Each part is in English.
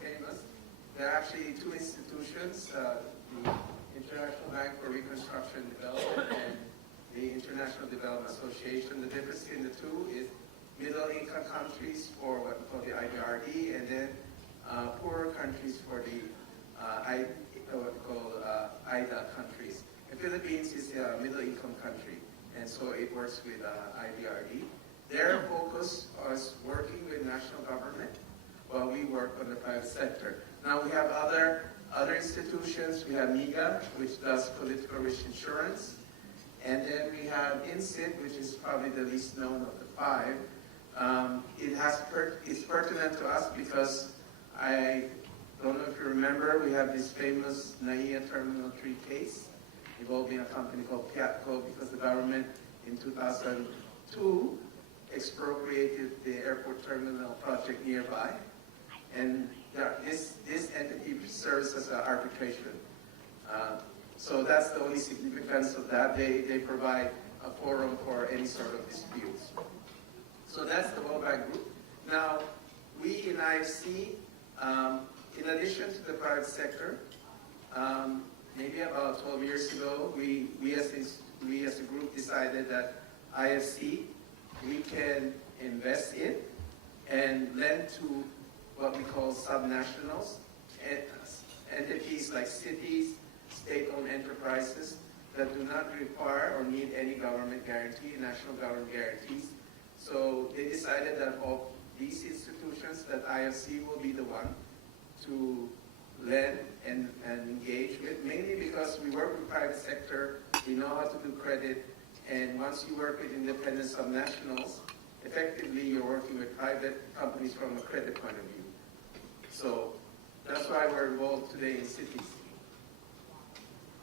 famous. There are actually two institutions, the International Bank for Reconstruction and Development and the International Development Association. The difference in the two is middle-income countries for what we call the IBRD, and then poorer countries for the what we call IDA countries. The Philippines is a middle-income country, and so it works with IBRD. Their focus was working with national government, while we work on the private sector. Now we have other institutions. We have MIGA, which does political risk insurance, and then we have INSID, which is probably the least known of the five. It's pertinent to us because I don't know if you remember, we have this famous NAIA Terminal 3 case involving a company called Piatco because the government in 2002 expropriated the airport terminal project nearby. And this entity serves as an arbitration. So that's the only significance of that. They provide a forum for any sort of disputes. So that's the World Bank Group. Now, we in IFC, in addition to the private sector, maybe about 12 years ago, we as a group decided that IFC, we can invest in and lend to what we call subnationals, entities like cities, state-owned enterprises that do not require or need any government guarantee, national government guarantees. So they decided that of these institutions that IFC will be the one to lend and engage with, mainly because we work with private sector, we know how to do credit, and once you work with independent subnationals, effectively you're working with private companies from a credit point of view. So that's why we're involved today in cities.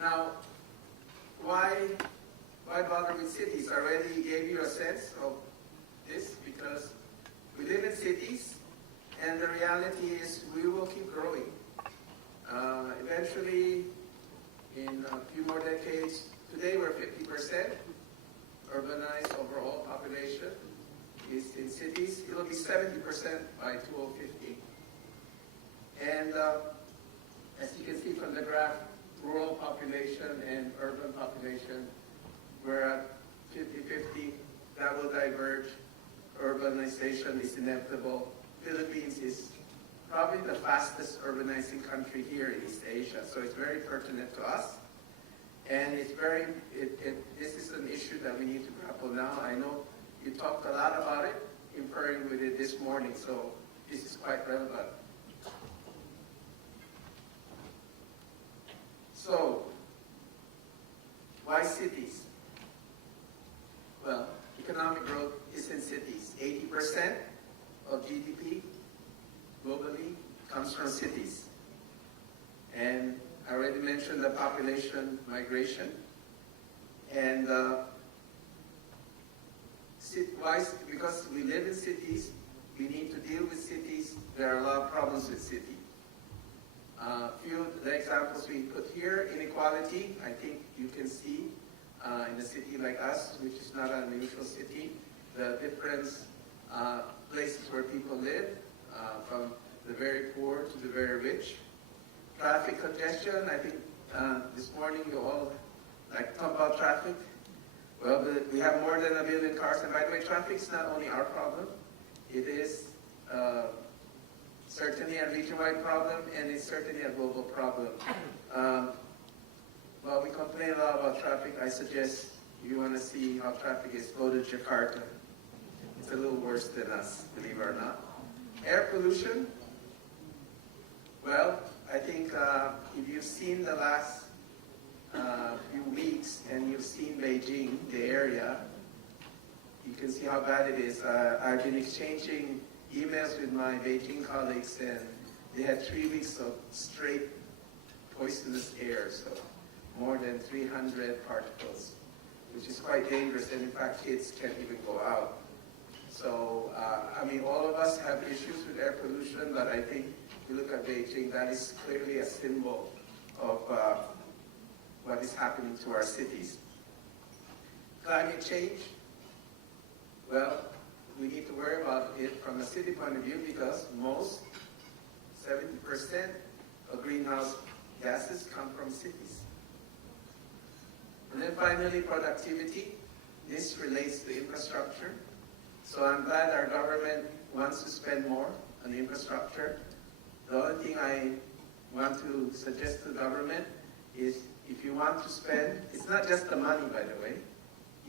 Now, why bother with cities? I already gave you a sense of this because we live in cities, and the reality is we will keep growing. Eventually, in a few more decades, today we're 50% urbanized overall population is in cities. It'll be 70% by 2050. And as you can see from the graph, rural population and urban population, we're at 50-50. That will diverge. Urbanization is inevitable. Philippines is probably the fastest urbanizing country here in East Asia, so it's very pertinent to us. And it's this is an issue that we need to grapple now. I know you talked a lot about it, inferring with it this morning, so this is quite relevant. So, why cities? Well, economic growth is in cities. 80% of GDP globally comes from cities. And I already mentioned the population migration. And because we live in cities, we need to deal with cities. There are a lot of problems with cities. Few of the examples we put here, inequality, I think you can see in a city like us, which is not an unusual city, the difference places where people live, from the very poor to the very rich. Traffic congestion, I think this morning you all talk about traffic. Well, we have more than 1 billion cars, and by the way, traffic is not only our problem, it is certainly a region-wide problem, and it's certainly a global problem. While we complain a lot about traffic, I suggest if you want to see how traffic is, go to Jakarta. It's a little worse than us, believe it or not. Air pollution, well, I think if you've seen the last few weeks and you've seen Beijing, the area, you can see how bad it is. I've been exchanging emails with my Beijing colleagues, and they had 3 weeks of straight poisonous air, so more than 300 particles, which is quite dangerous, and in fact, kids can't even go out. So, I mean, all of us have issues with air pollution, but I think if you look at Beijing, that is clearly a symbol of what is happening to our cities. Climate change, well, we need to worry about it from a city point of view because 70% 50% of greenhouse gases come from cities. And then finally, productivity. This relates to infrastructure. So I'm glad our government wants to spend more on infrastructure. The only thing I want to suggest to the government is if you want to spend, it's not just the money, by the way.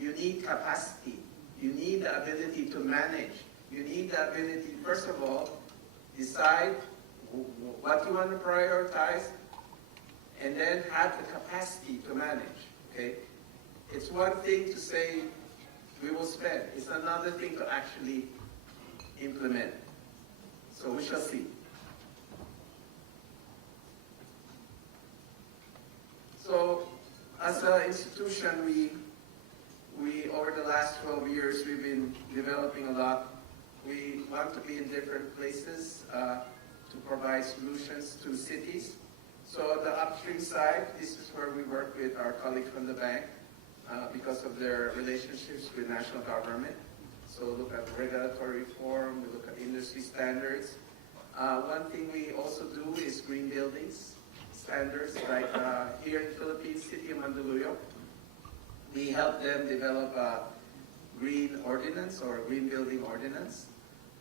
You need capacity. You need the ability to manage. You need the ability, first of all, decide what you want to prioritize, and then have the capacity to manage, okay? It's one thing to say we will spend. It's another thing to actually implement. So we shall see. So as an institution, we over the last 12 years, we've been developing a lot. We want to be in different places to provide solutions to cities. So the upstream side, this is where we work with our colleagues from the bank because of their relationships with national government. So look at regulatory reform, we look at industry standards. One thing we also do is green buildings standards, like here in the Philippines, City of Mandaluyong. We help them develop a green ordinance or a green building ordinance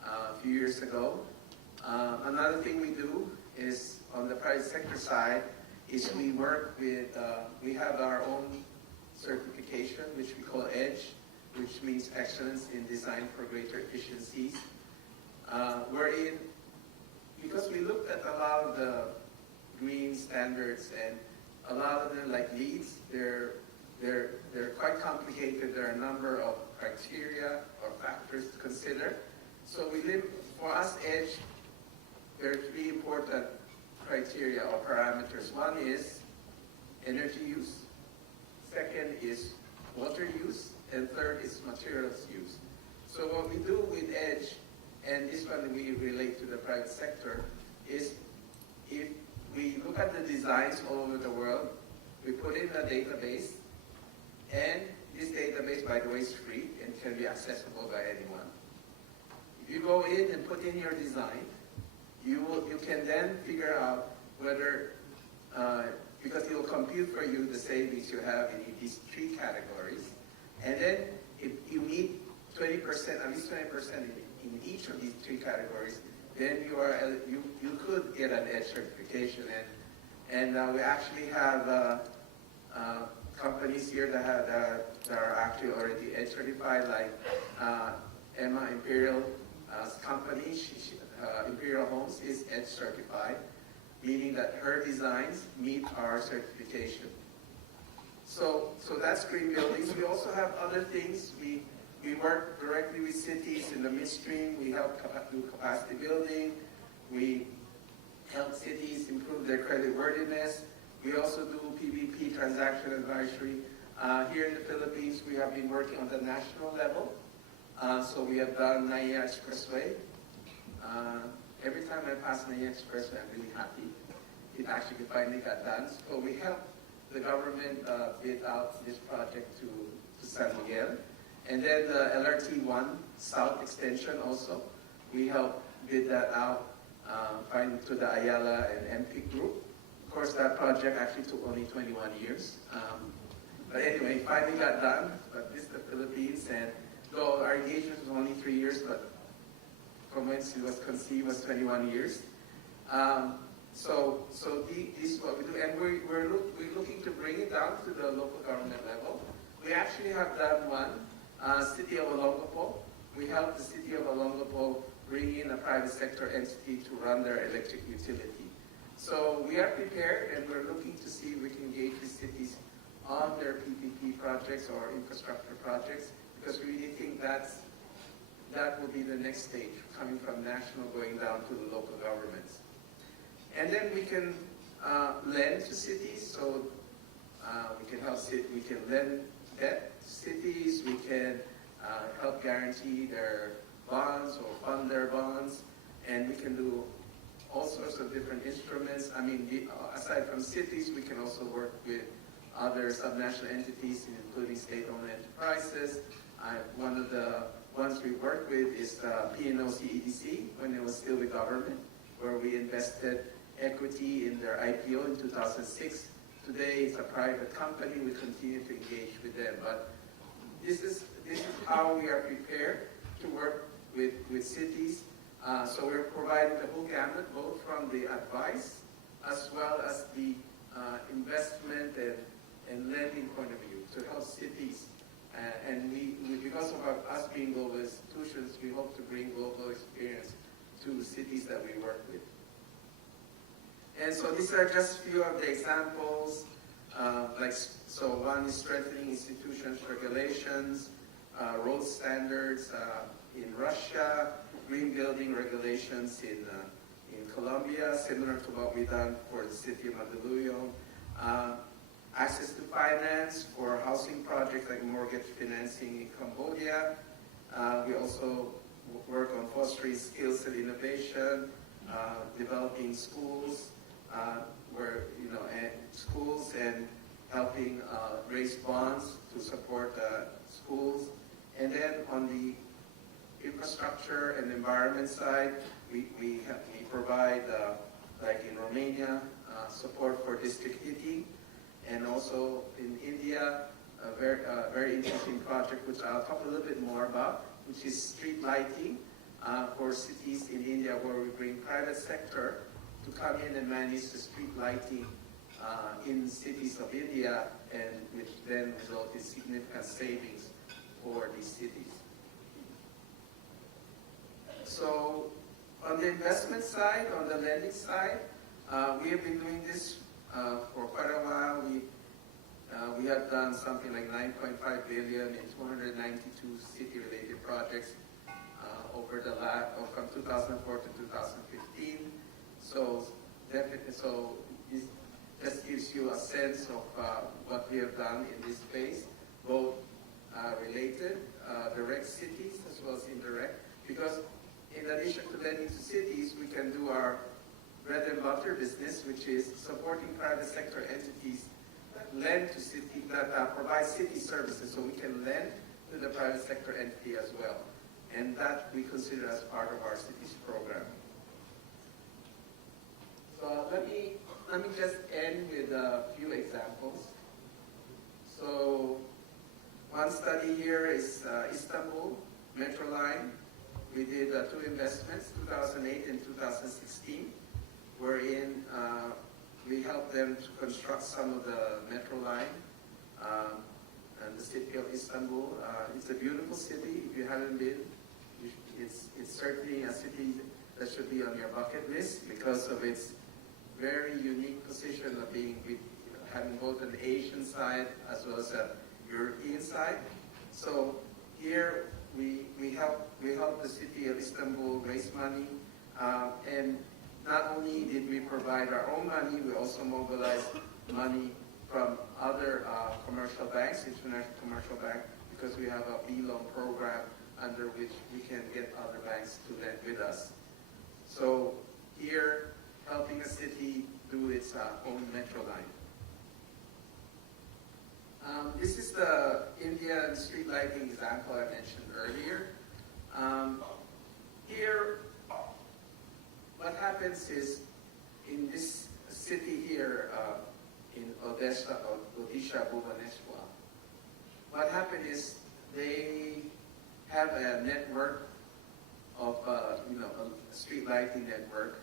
a few years ago. Another thing we do is on the private sector side is we work with, we have our own certification, which we call EDGE, which means Excellence in Design for Greater Efficiencies. Wherein, because we looked at a lot of the green standards and a lot of them, like LEEDs, they're quite complicated. There are a number of criteria or factors to consider. So for us, EDGE, there are three important criteria or parameters. One is energy use, second is water use, and third is materials use. So what we do with EDGE, and this one we relate to the private sector, is if we look at the designs all over the world, we put in a database, and this database, by the way, is free and can be accessible by anyone. If you go in and put in your design, you can then figure out whether, because it will compute for you the savings you have in these three categories, and then if you meet 20%, at least 20% in each of these three categories, then you could get an EDGE certification. And we actually have companies here that are actually already EDGE certified, like Emma Imperial company, Imperial Homes is EDGE certified, meaning that her designs meet our certification. So that's green buildings. We also have other things. We work directly with cities in the midstream. We help do capacity building. We help cities improve their credit worthiness. We also do PVP, transaction advisory. Here in the Philippines, we have been working on the national level. So we have done NAIA Expressway. Every time I pass NAIA Expressway, I'm really happy. It actually finally got done. So we helped the government bid out this project to San Miguel. And then the LRT-1 South Extension also, we helped bid that out to the Ayala and MPIC group. Of course, that project actually took only 21 years. But anyway, finally got done. But this is the Philippines, and though our engagement was only 3 years, but from whence it was conceived was 21 years. So this is what we do, and we're looking to bring it down to the local government level. We actually have done one, City of Olongapo. We helped the City of Olongapo bring in a private sector entity to run their electric utility. So we are prepared, and we're looking to see if we can engage with cities on their PPP projects or infrastructure projects, because we really think that will be the next stage, coming from national going down to the local governments. And then we can lend to cities, so we can lend debt to cities, we can help guarantee their bonds or fund their bonds, and we can do all sorts of different instruments. I mean, aside from cities, we can also work with other subnational entities, including state-owned enterprises. One of the ones we work with is PNOC EDC, when it was still with government, where we invested equity in their IPO in 2006. Today it's a private company. We continue to engage with them. But this is how we are prepared to work with cities. So we're providing the whole gamut, both from the advice as well as the investment and lending point of view to help cities. And because of us being global institutions, we hope to bring global experience to cities that we work with. And so these are just a few of the examples. So one is strengthening institutions, regulations, road standards in Russia, green building regulations in Colombia, similar to what we've done for the city of Mandaluyong. Access to finance for housing projects like mortgage financing in Cambodia. We also work on fostering skills and innovation, developing schools, schools and helping raise bonds to support schools. And then on the infrastructure and environment side, we provide, like in Romania, support for district heating. And also in India, a very interesting project, which I'll talk a little bit more about, which is street lighting for cities in India, where we bring private sector to come in and manage the street lighting in cities of India, and which then result in significant savings for these cities. So on the investment side, on the lending side, we have been doing this for quite a while. We have done something like 9.5 billion in 292 city-related projects over the from 2004 to 2015. So definitely, this just gives you a sense of what we have done in this space, both related, direct cities as well as indirect. Because in addition to lending to cities, we can do our bread and butter business, which is supporting private sector entities that lend to city, that provide city services, so we can lend to the private sector entity as well. And that we consider as part of our cities program. So let me just end with a few examples. So one study here is Istanbul Metro Line. We did 2 investments, 2008 and 2016, wherein we helped them to construct some of the metro line and the city of Istanbul. It's a beautiful city. If you haven't been, it's certainly a city that should be on your bucket list because of its very unique position of having both an Asian side as well as a European side. So here we help the city of Istanbul raise money, and not only did we provide our own money, we also mobilized money from other commercial banks, international commercial banks, because we have a B-loan program under which we can get other banks to lend with us. So here, helping a city do its own metro line. This is the Indian street lighting example I mentioned earlier. Here, what happens is, in this city here, in Odisha, Bhubaneswar, what happened is they have a network of, a street lighting network.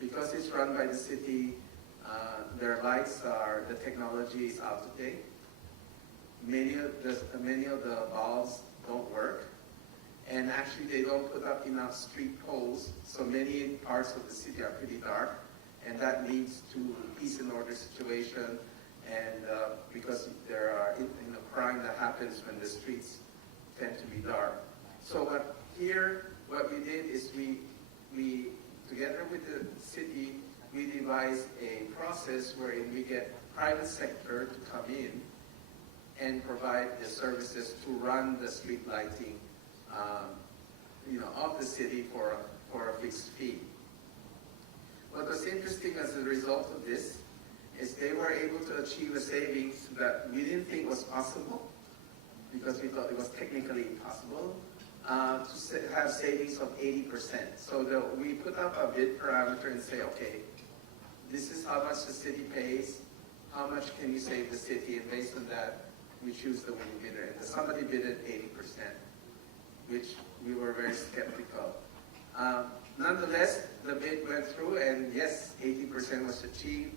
Because it's run by the city, their lights the technology is out of date. Many of the bulbs don't work. And actually they don't put up enough street poles, so many parts of the city are pretty dark, and that leads to peace and order situation, and because there are crime that happens when the streets tend to be dark. So what we did is we together with the city, we devised a process wherein we get private sector to come in and provide the services to run the street lighting of the city for a fixed fee. What was interesting as a result of this is they were able to achieve a savings that we didn't think was possible, because we thought it was technically impossible, to have savings of 80%. So we put up a bid parameter and say, okay, this is how much the city pays, how much can you save the city, and based on that, we choose the winning bidder. And somebody bid at 80%, which we were very skeptical. Nonetheless, the bid went through, and yes, 80% was achieved.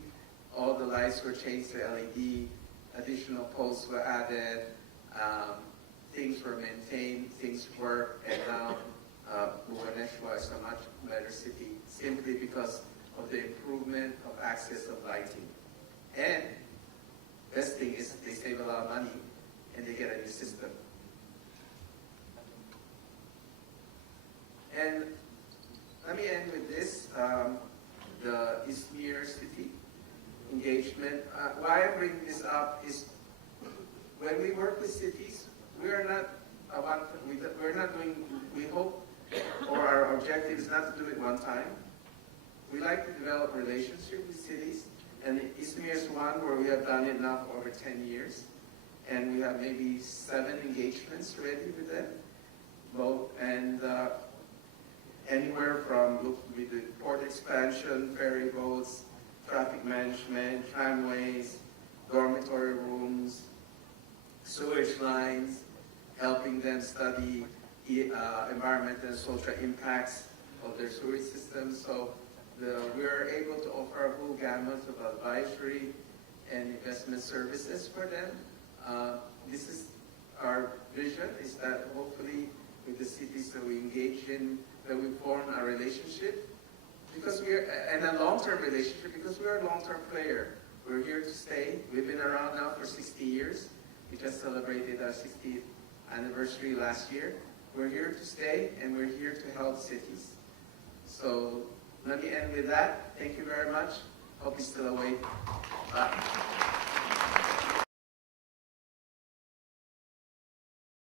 All the lights were changed to LED, additional poles were added, things were maintained, things worked, and now Buwaneshwa is a much better city simply because of the improvement of access of lighting. And best thing is they save a lot of money and they get a new system. And let me end with this, the Izmir city engagement. Why I bring this up is when we work with cities, we're not doing, we hope, or our objective is not to do it one time. We like to develop relationships with cities, and Izmir is one where we have done it now for over 10 years, and we have maybe 7 engagements ready with them, both, and anywhere from with the port expansion, ferry boats, traffic management, tramways, dormitory rooms, sewage lines, helping them study environmental and social impacts of their sewage systems. So we are able to offer a full gamut of advisory and investment services for them. This is our vision, is that hopefully with the cities that we engage in, that we form a relationship, because and a long-term relationship, because we're a long-term player. We're here to stay. We've been around now for 60 years. We just celebrated our 60th anniversary last year. We're here to stay, and we're here to help cities. So let me end with that. Thank you very much. Hope you're still awake. Bye.